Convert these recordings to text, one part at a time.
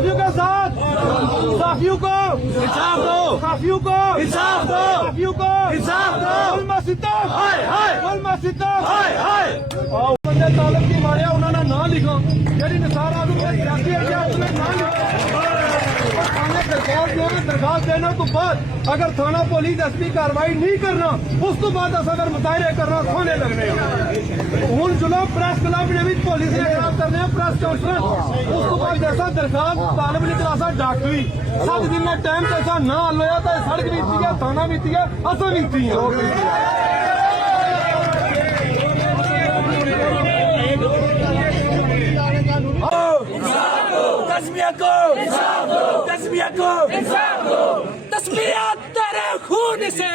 साफियों के साथ, साफियों को इंसाफ दो, साफियों को इंसाफ दो, साफियों को इंसाफ दो। मुल्मा सिद्दीक हाय हाय, मुल्मा सिद्दीक हाय हाय। बंदे तालब की मारिया उन्होंने ना लिखा, जेडी निसार आजम के सियासी है उसने ना लिखा। थाने दरखास्त देने तो बाद अगर थाना पुलिस एसपी कार्रवाई नहीं करना उस तो बाद अगर मुतायरे करना थाने लगने हूँ जुलो प्रेस क्लब ने भी पुलिस ने खराब करने प्रेस कॉन्फ्रेंस उस तो बाद जैसा दरखास्त तालब ने क्लासा डॉक्टरी 7 दिन में टाइम जैसा ना हल होया तो सड़क बीती है थाना बीती है असा बीती है। तस्बिया तेरे खून से,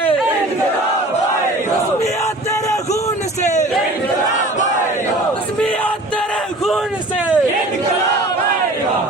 तस्बिया तेरे खून से, तस्बिया तेरे खून से।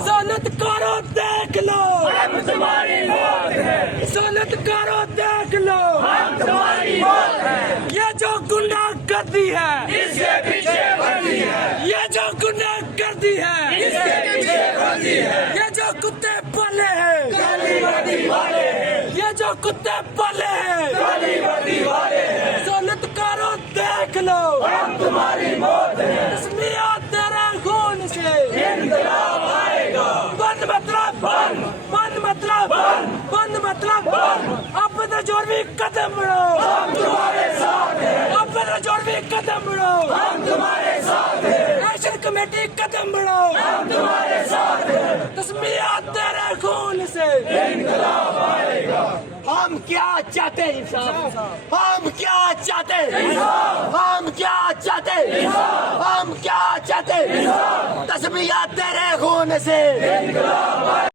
सोलत करो देख लो, हम तुम्हारी मौत है। सोलत करो देख लो, हम तुम्हारी मौत है। ये जो गुनाह करती है इसके पीछे वर्दी है, ये जो गुनाह करती है इसके पीछे वर्दी है। ये जो कुत्ते पले हैं काली वर्दी वाले हैं, ये जो कुत्ते पले हैं काली वर्दी वाले हैं। सोलत करो देख लो, हम तुम्हारी मौत है। तस्बिया तेरे खून से इंकलाब आएगा। बंद मतलब बंद, बंद मतलब बंद, बंद मतलब बंद। अपने जोर भी कदम बढ़ो, हम तुम्हारे साथ हैं। अपने जोर भी कदम बढ़ो, हम तुम्हारे साथ हैं। एक्शन कमेटी कदम बढ़ो, हम तुम्हारे साथ हैं। तस्बिया तेरे खून से इंकलाब आएगा। हम क्या चाहते हैं इंसाफ, हम क्या चाहते हैं इंसाफ, हम क्या चाहते हैं इंसाफ, हम क्या चाहते हैं इंसाफ। तस्बिया तेरे खून से इंकलाब